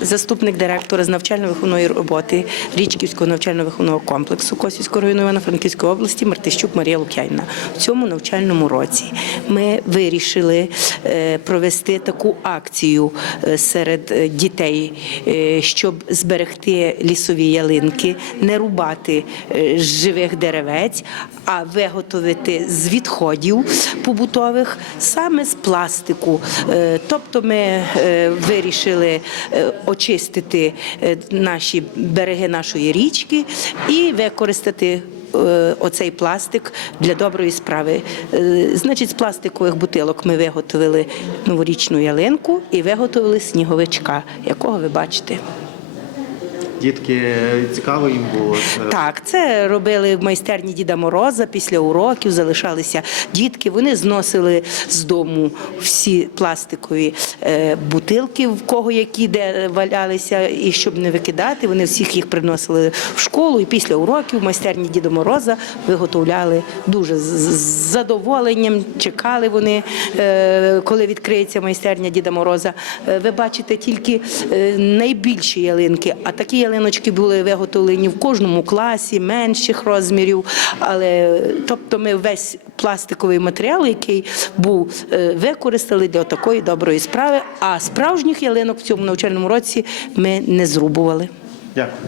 заступник директора з навчально-виховної роботи Річківського навчально-виховного комплексу Косівського району Івано-Франківської області Мартищук Марія Лук'янівна. В цьому навчальному році ми вирішили е, провести таку акцію е, серед дітей, е, щоб зберегти лісові ялинки, не рубати живих деревець, а виготовити з відходів побутових саме з пластику. Тобто ми вирішили очистити е, наші береги нашої річки і використати. е, Оцей пластик для доброї справи. Е, Значить, з пластикових бутилок ми виготовили новорічну ялинку і виготовили сніговичка, якого ви бачите. Дітки цікаво їм було. Так, це робили в майстерні Діда Мороза після уроків. Залишалися дітки. Вони зносили з дому всі пластикові е, бутилки, в кого які де валялися, і щоб не викидати, вони всіх їх приносили в школу. І після уроків в майстерні Діда Мороза виготовляли дуже з задоволенням. Чекали вони, е, коли відкриється майстерня Діда Мороза. Е, Ви бачите тільки е, найбільші ялинки, а такі ялиночки були виготовлені в кожному класі, менших розмірів. Але тобто ми весь пластиковий матеріал, який був, е, використали для такої доброї справи. А справжніх ялинок в цьому навчальному році ми не зрубували. Дякую.